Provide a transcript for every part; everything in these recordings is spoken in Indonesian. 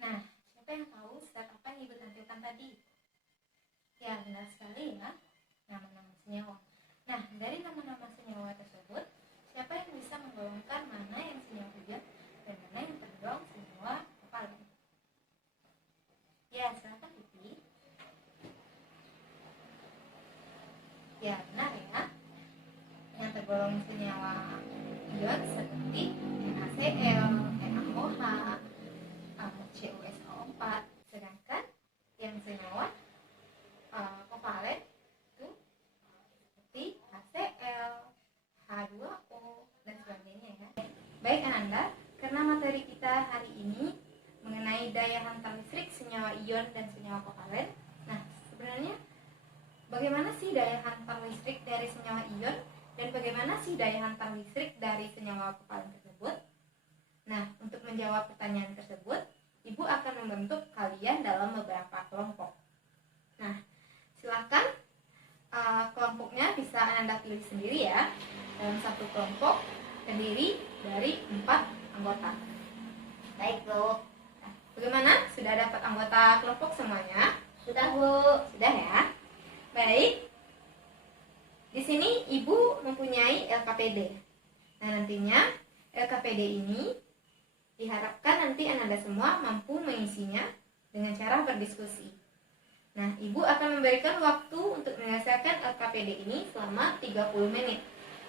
Nah, siapa yang tahu zat apa yang Ibu tampilkan tadi? Ya, benar sekali ya, nama-nama senyawa. Nah, dari nama-nama senyawa tersebut, siapa yang bisa menggolongkan mana yang senyawa ion dan mana yang tergolong senyawa kovalen? Ya, silakan Pipi. Ya, benar ya. Yang tergolong senyawa ion seperti NaCl, NaOH, CuSO4. Sedangkan yang senyawa kovalen itu seperti HCl, H2O, dan sebagainya ya. Baik Ananda, karena materi kita hari ini mengenai daya hantar listrik senyawa ion dan senyawa kovalen. Nah, sebenarnya bagaimana sih daya hantar listrik dari senyawa ion dan bagaimana sih daya hantar listrik dari senyawa kovalen tersebut? Nah, untuk menjawab pertanyaan tersebut, Ibu akan membentuk kalian dalam beberapa kelompok. Nah, silakan kelompoknya bisa Ananda pilih sendiri ya. Dalam satu kelompok terdiri dari 4 anggota. Baik, Bu. Nah, bagaimana? Sudah dapat anggota kelompok semuanya? Sudah, Bu. Sudah ya. Baik. Di sini Ibu mempunyai LKPD. Nah, nantinya LKPD ini diharapkan nanti Ananda semua mampu mengisinya dengan cara berdiskusi. Nah, Ibu akan memberikan waktu untuk menyelesaikan LKPD ini selama 30 menit.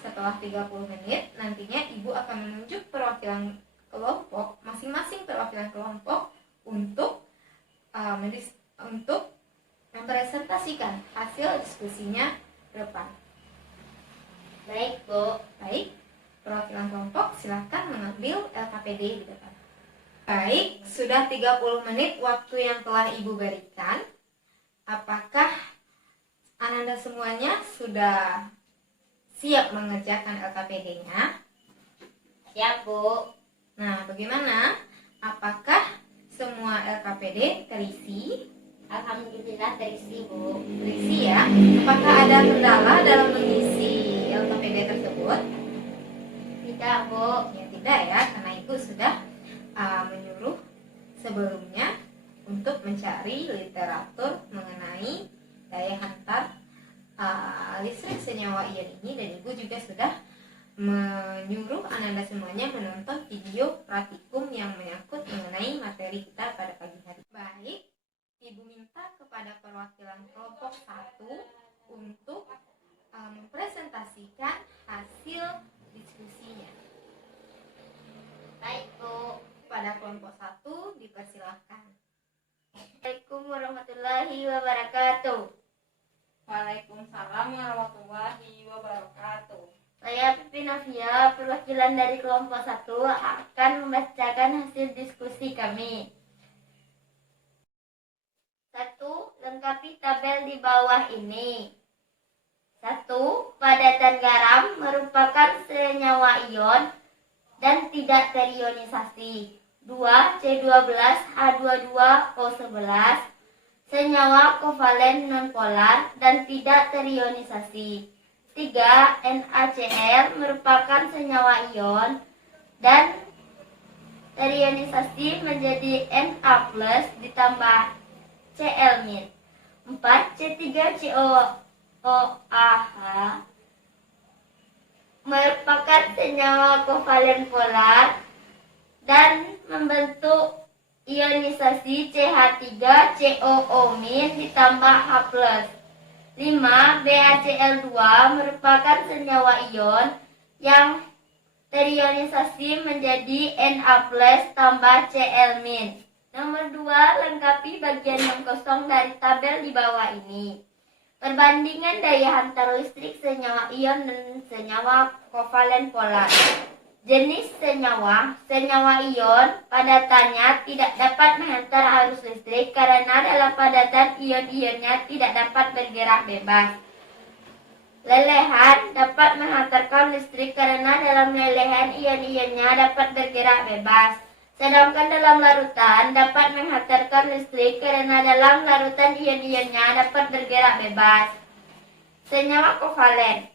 Setelah 30 menit, nantinya Ibu akan menunjuk perwakilan kelompok, masing-masing perwakilan kelompok untuk mempresentasikan hasil diskusinya ke depan. Baik, Bu. Baik, perwakilan kelompok silakan mengambil LKPD di depan. Baik, sudah 30 menit waktu yang telah Ibu berikan. Apakah Ananda semuanya sudah siap mengerjakan LKPD-nya? Siap, Bu. Nah, bagaimana? Apakah semua LKPD terisi? Alhamdulillah terisi, Bu. Terisi ya. Apakah ada kendala dalam mengisi LKPD tersebut? Tidak, Bu. Ya tidak ya, karena Ibu sudah menyuruh sebelumnya untuk mencari literatur mengenai daya hantar listrik senyawa ion ini, dan Ibu juga sudah menyuruh Ananda semuanya menonton video praktikum yang menyangkut mengenai materi kita pada pagi hari. Baik, Ibu minta kepada perwakilan kelompok 1 untuk mempresentasikan hasil diskusinya. Baik, Bu. Pada kelompok 1 dipersilahkan. Assalamualaikum warahmatullahi wabarakatuh. Waalaikumsalam warahmatullahi wabarakatuh. Saya Pipi Novia, perwakilan dari kelompok 1 akan membacakan hasil diskusi kami. 1. Lengkapi tabel di bawah ini. 1. Padatan garam merupakan senyawa ion dan tidak terionisasi. 2. C12H22O11 senyawa kovalen nonpolar dan tidak terionisasi. 3. NaCl merupakan senyawa ion dan terionisasi menjadi Na+ ditambah Cl-. 4. C3COOH merupakan senyawa kovalen polar dan membentuk ionisasi CH3COO- ditambah H+. 5. BaCl2 merupakan senyawa ion yang terionisasi menjadi Na+ tambah Cl-. Nomor 2. Lengkapi bagian yang kosong dari tabel di bawah ini. Perbandingan daya hantar listrik senyawa ion dan senyawa kovalen polar. Jenis senyawa ion padatannya tidak dapat menghantar arus listrik karena dalam padatan ion-ionnya tidak dapat bergerak bebas. Lelehan dapat menghantarkan listrik karena dalam lelehan ion-ionnya dapat bergerak bebas. Sedangkan dalam larutan dapat menghantarkan listrik karena dalam larutan ion-ionnya dapat bergerak bebas. Senyawa kovalen.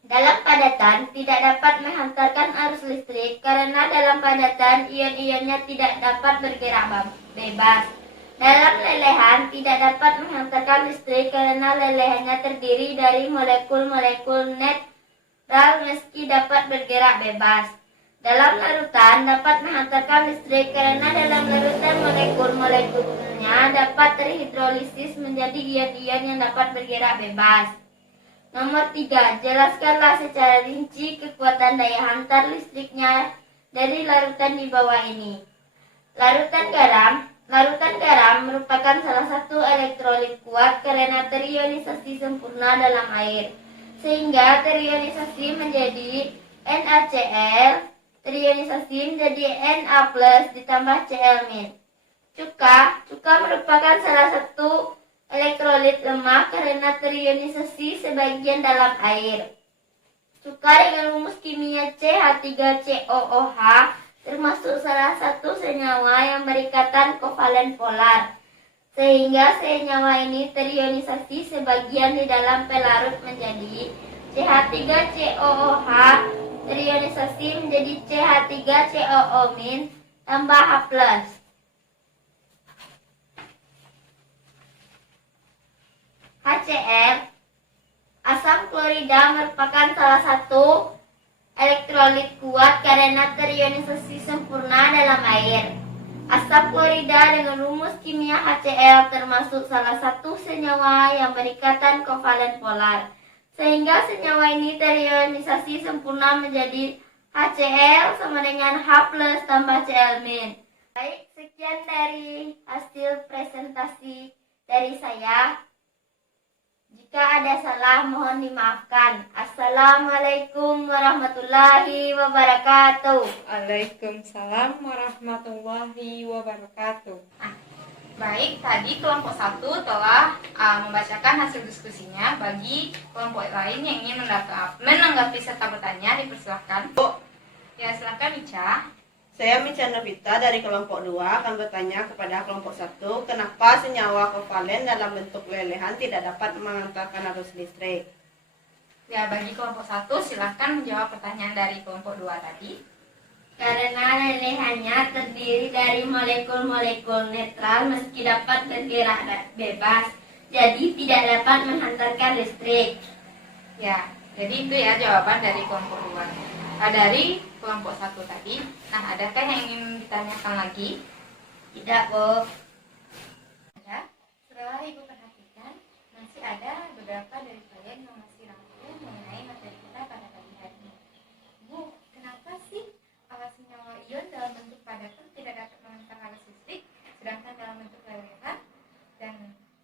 Dalam padatan tidak dapat menghantarkan arus listrik karena dalam padatan ion-ionnya tidak dapat bergerak bebas. Dalam lelehan tidak dapat menghantarkan listrik karena lelehannya terdiri dari molekul-molekul netral meski dapat bergerak bebas. Dalam larutan dapat menghantarkan listrik karena dalam larutan molekul-molekulnya dapat terhidrolisis menjadi ion-ion yang dapat bergerak bebas. Nomor 3. Jelaskanlah secara rinci kekuatan daya hantar listriknya dari larutan di bawah ini. Larutan garam merupakan salah satu elektrolit kuat karena terionisasi sempurna dalam air, sehingga terionisasi menjadi NaCl, terionisasi menjadi Na+ ditambah Cl-. Cuka merupakan salah satu elektrolit lemah karena terionisasi sebagian dalam air. Cuka dengan rumus kimia CH3COOH termasuk salah satu senyawa yang berikatan kovalen polar, sehingga senyawa ini terionisasi sebagian di dalam pelarut menjadi CH3COOH, terionisasi menjadi CH3COO- tambah H+. HCl, asam klorida merupakan salah satu elektrolit kuat karena terionisasi sempurna dalam air. Asam klorida dengan rumus kimia HCl termasuk salah satu senyawa yang berikatan kovalen polar, sehingga senyawa ini terionisasi sempurna menjadi HCl sama dengan H+ tambah Cl-. Baik, sekian dari hasil presentasi dari saya. Jika ada salah mohon dimaafkan. Assalamualaikum warahmatullahi wabarakatuh. Waalaikumsalam warahmatullahi wabarakatuh. Baik, tadi kelompok 1 telah membacakan hasil diskusinya. Bagi kelompok lain yang ingin menanggapi serta bertanya, dipersilahkan. Ya, silakan Ica. Saya Mica Novita dari kelompok 2 akan bertanya kepada kelompok 1, kenapa senyawa kovalen dalam bentuk lelehan tidak dapat mengantarkan arus listrik? Ya, bagi kelompok 1 silakan menjawab pertanyaan dari kelompok 2 tadi. Karena lelehannya terdiri dari molekul-molekul netral meski dapat bergerak bebas, jadi tidak dapat menghantarkan listrik. Ya, jadi itu ya jawaban dari kelompok 2. Dari kelompok 1 tadi. Nah, adakah yang ingin ditanyakan lagi? Tidak, Bu. Ada. Setelah Ibu perhatikan, masih ada beberapa dari kalian yang masih ragu mengenai materi kita pada pagi hari ini. Bu, kenapa sih senyawa ion dalam bentuk padatan tidak dapat mengantar arus listrik, sedangkan dalam bentuk lelehan dan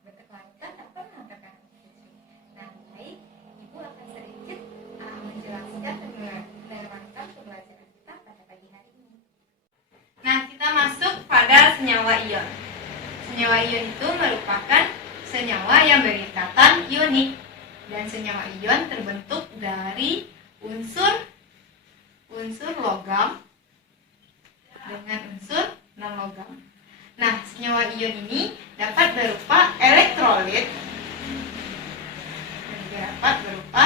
bentuk larutan dapat mengantarkan arus listrik? Nah, baik, Ibu akan sedikit menjelaskan dan menerangkan pembelajaran kita pada pagi hari ini. Nah, kita masuk pada senyawa ion. Senyawa ion itu merupakan senyawa yang berikatan ionik, dan senyawa ion terbentuk dari unsur logam dengan unsur non-logam. Nah, senyawa ion ini dapat berupa elektrolit dan juga dapat berupa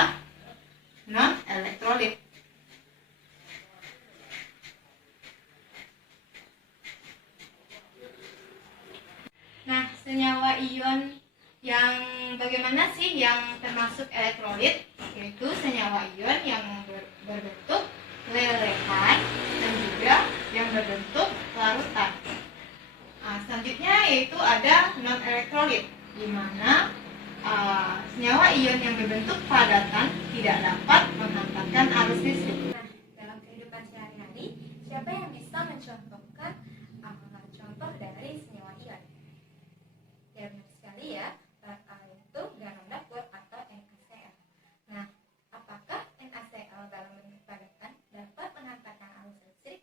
non-elektrolit. Nah, senyawa ion yang bagaimana sih yang termasuk elektrolit? Yaitu senyawa ion yang berbentuk lelehan dan juga yang berbentuk larutan. Nah, selanjutnya yaitu ada non-elektrolit, di mana senyawa ion yang berbentuk padatan tidak dapat menghantarkan arus listrik. Nah, dalam kehidupan sehari-hari, siapa yang bisa mencontohkan contoh dari senyawa ion? Ya, benar sekali ya, itu garam dapur atau NaCl. Nah, apakah NaCl dalam bentuk padatan dapat menghantarkan arus listrik,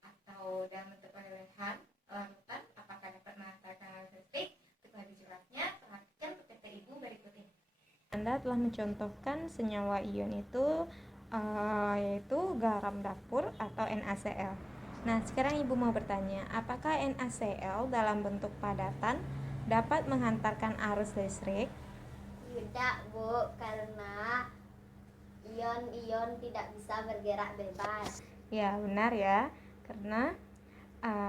atau dalam bentuk lelehan larutan apakah dapat menghantarkan arus listrik? Untuk lebih jelasnya, perhatikan PPT Ibu berikut ini. Anda telah mencontohkan senyawa ion itu yaitu garam dapur atau NaCl. Nah, sekarang Ibu mau bertanya, apakah NaCl dalam bentuk padatan dapat menghantarkan arus listrik? Tidak, Bu, karena ion-ion tidak bisa bergerak bebas. Ya, benar ya. Karena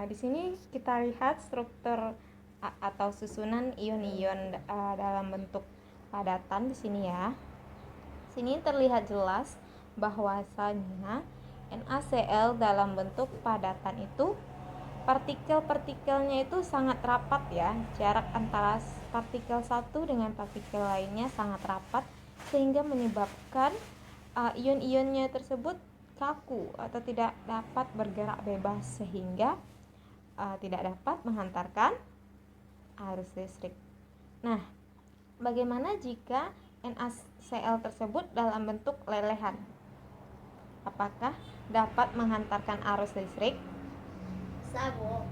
di sini kita lihat struktur atau susunan ion-ion dalam bentuk padatan di sini ya. Sini terlihat jelas bahwasanya NaCl dalam bentuk padatan itu partikel-partikelnya itu sangat rapat ya. Jarak antara partikel satu dengan partikel lainnya sangat rapat sehingga menyebabkan ion-ionnya tersebut kaku atau tidak dapat bergerak bebas sehingga tidak dapat menghantarkan arus listrik. Nah, bagaimana jika NaCl tersebut dalam bentuk lelehan? Apakah dapat menghantarkan arus listrik? Bisa, Bu.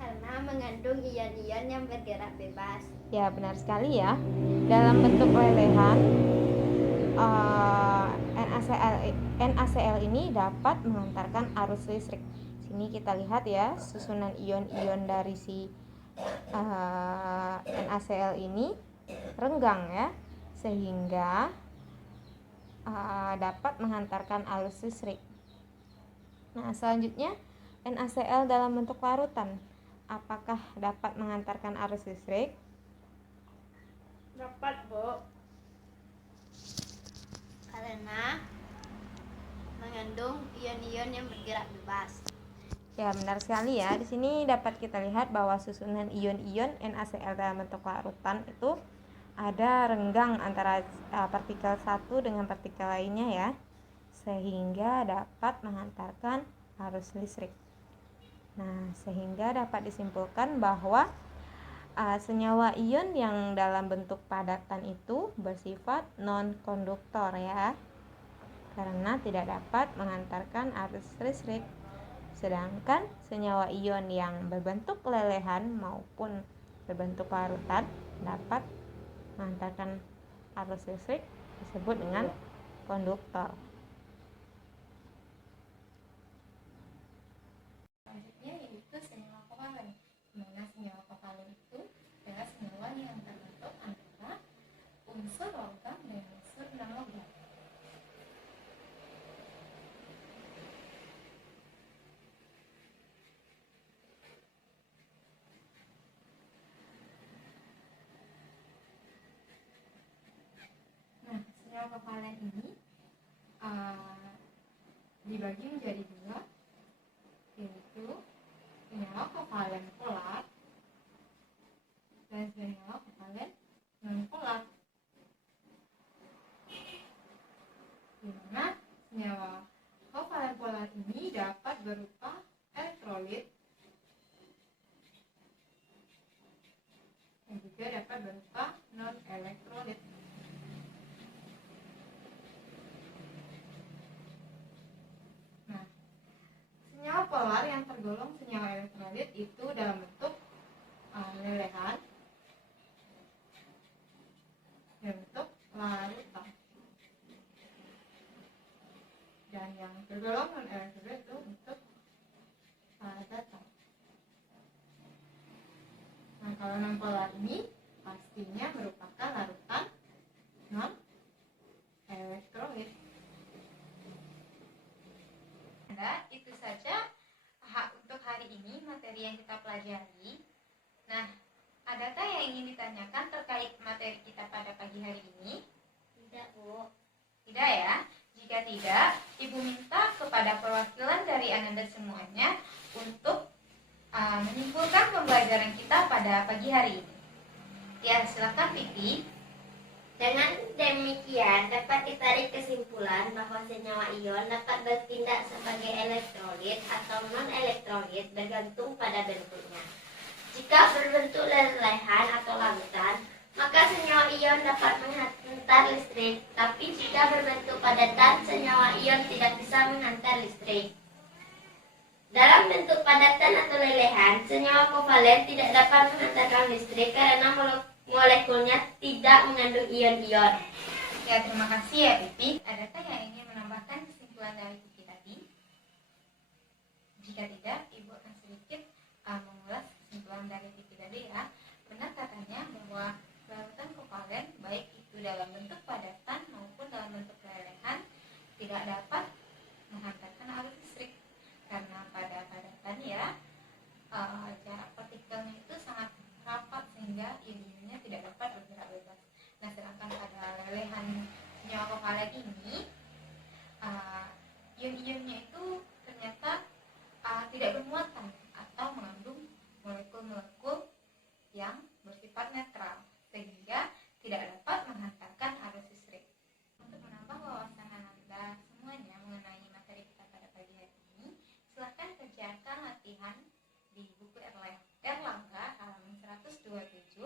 Karena mengandung ion-ion yang bergerak bebas. Ya, benar sekali ya. Dalam bentuk lelehan, NaCl ini dapat menghantarkan arus listrik. Sini kita lihat ya, susunan ion-ion dari si NaCl ini renggang ya, sehingga dapat menghantarkan arus listrik. Nah, selanjutnya NaCl dalam bentuk larutan, apakah dapat menghantarkan arus listrik? Dapat, Bu. Karena mengandung ion-ion yang bergerak bebas. Ya, benar sekali ya. Di sini dapat kita lihat bahwa susunan ion-ion NaCl dalam bentuk larutan itu ada renggang antara partikel satu dengan partikel lainnya ya, sehingga dapat menghantarkan arus listrik. Nah, sehingga dapat disimpulkan bahwa senyawa ion yang dalam bentuk padatan itu bersifat non-konduktor ya, karena tidak dapat menghantarkan arus listrik. Sedangkan senyawa ion yang berbentuk lelehan maupun berbentuk larutan dapat menghantarkan arus listrik disebut dengan konduktor. Selanjutnya yaitu senyawa kovalen. Di mana senyawa kovalen itu adalah senyawa yang terbentuk antara unsur logam dan unsur non-logam. Nah, senyawa kovalen ini dibagi menjadi dua, yaitu senyawa kovalen polar dan senyawa kovalen non polar. Di mana senyawa kovalen polar ini dapat berupa elektrolit dan juga dapat berupa non elektrolit. Nah, senyawa polar yang tergolong senyawa elektrolit itu dalam bentuk lelehan, bentuk larutan, dan yang tergolong non elektrolit itu bentuk padatan. Nah, kalau non polar ini pastinya merupakan larutan non elektrolit. Nah, itu saja untuk hari ini materi yang kita pelajari. Nah, adakah yang ingin ditanyakan terkait materi kita pada pagi hari ini? Tidak, Bu. Tidak ya? Jika tidak, Ibu minta kepada perwakilan dari Ananda semuanya untuk menyimpulkan pembelajaran kita pada pagi hari ini. Ya, silakan Pipi. Dengan demikian dapat ditarik kesimpulan bahwa senyawa ion dapat bertindak sebagai elektrolit atau non-elektrolit bergantung pada bentuknya. Jika berbentuk lelehan atau larutan, maka senyawa ion dapat menghantar listrik, tapi jika berbentuk padatan, senyawa ion tidak bisa menghantar listrik. Dalam bentuk padatan atau lelehan, senyawa kovalen tidak dapat menghantarkan listrik karena molekulnya tidak mengandung ion-ion. Ya, terima kasih ya Pipi. Adakah yang ingin menambahkan kesimpulan dari Pipi tadi? Jika tidak, Ibu akan sedikit mengulas kesimpulan dari Pipi tadi ya. Benar katanya bahwa bentuk padatan maupun dalam bentuk lelehan tidak dapat menghantarkan arus listrik, karena pada padatan ya jarak partikelnya itu sangat rapat sehingga ion-ionnya tidak dapat bergerak bebas. Nah, sedangkan pada lelehan senyawa kovalen ini ion-ionnya itu ternyata tidak bermuatan atau mengandung molekul-molekul yang bersifat netral sehingga tidak dapat menghantarkan arus listrik. Untuk menambah wawasan Anda semuanya mengenai materi kita pada pagi hari ini, silahkan kerjakan latihan di buku Erlangga halaman 127,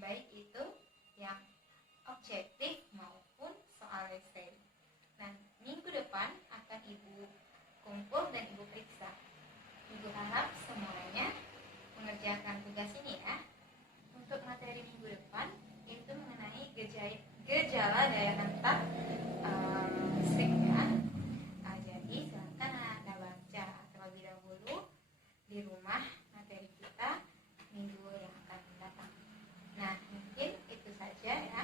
baik itu yang objektif maupun soal esai. Nah, minggu depan akan Ibu kumpul dan Ibu periksa. Ibu harap semuanya mengerjakan tugas ini ya. Untuk materi minggu depan itu mengenai gejala daya hentak listrik ya. Jadi silakan Anda baca terlebih dahulu di rumah materi kita minggu yang akan datang. Nah, mungkin itu saja ya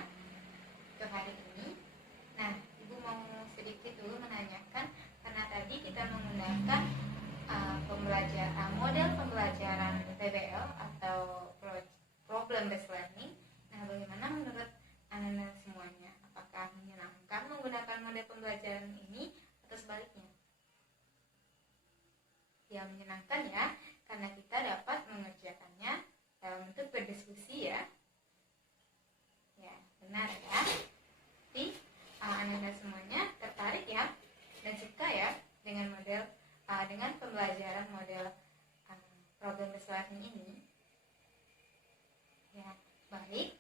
untuk hari ini. Nah, Ibu mau sedikit dulu menanyakan, karena tadi kita menggunakan model pembelajaran PBL atau problem based learning. Nah, bagaimana menurut Anda semuanya? Apakah menyenangkan menggunakan model pembelajaran ini atau sebaliknya? Ya, menyenangkan ya, karena kita dapat mengerjakannya dalam bentuk berdiskusi ya. Ya, benar ya. Jadi, Anda semuanya tertarik ya dan suka ya dengan pembelajaran model problem based learning ini. Ya, baik.